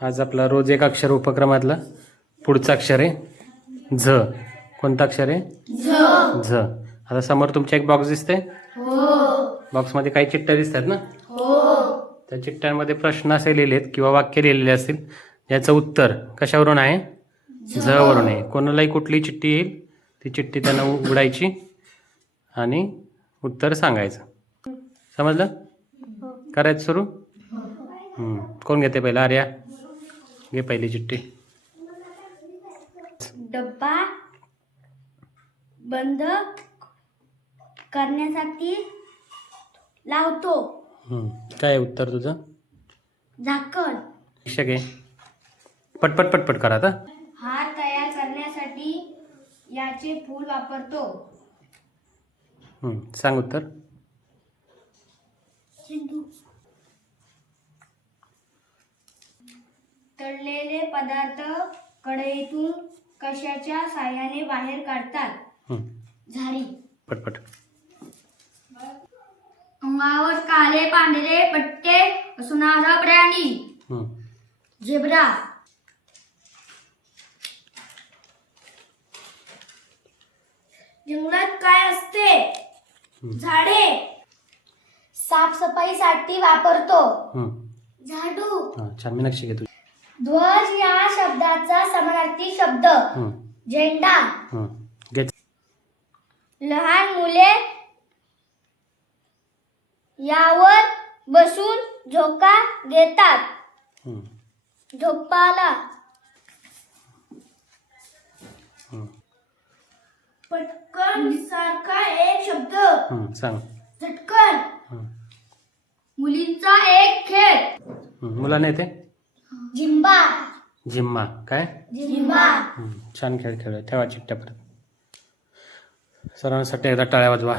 आज आपला रोज एक अक्षर उपक्रमातला पुढचं अक्षर आहे झ. कोणतं अक्षर आहे? झ. आता समोर तुमच्या एक बॉक्स दिसते. बॉक्समध्ये काही चिठ्ठ्या दिसतात ना. त्या चिठ्ठ्यांमध्ये प्रश्न असे लिहिलेत किंवा वाक्य लिहिलेले असतील याचं उत्तर कशावरून आहे? झ वरून आहे. कोणालाही कुठली चिठ्ठी येईल ती चिठ्ठी त्यांना उघडायची आणि उत्तर सांगायचं. समजलं? करायचं सुरू? कोण घेते पहिला? आर्या घे पहिली चिठ्ठी. डब्बा बंद करण्यासाठी लावतो. काय आहे उत्तर तुझं? झाकण. शिक्षक आहे. पटपट पटपट करा आता. हार तयार करण्यासाठी याचे फूल वापरतो. सांग उत्तर. तळलेले पदार्थ कढईतून कशाच्या साहाय्याने बाहेर काढतात? झारी. पटपट. अंगावर काळे पांढरे पट्टे असणारा प्राणी? झेब्रा. जंगलात काय असते? झाडे. साफसफाईसाठी वापरतो. झाडू. छान. मीनाक्षी घे तुझी. ध्वज या शब्दाचा समानार्थी शब्द? झेंडा. घे. लहान मुले यावर बसून झोका घेतात. झोपाला. पटकन सारखा एक शब्द? सांग. झटकन. मुलींचा एक खेळ? मुलांना येते? झिम्बा. झिम्मा. काय? झिम्बा. छान खेळ खेळ. ठेवा चिठ्ठ्या परत. सर्वांसाठी एकदा टाळ्या वाजवा.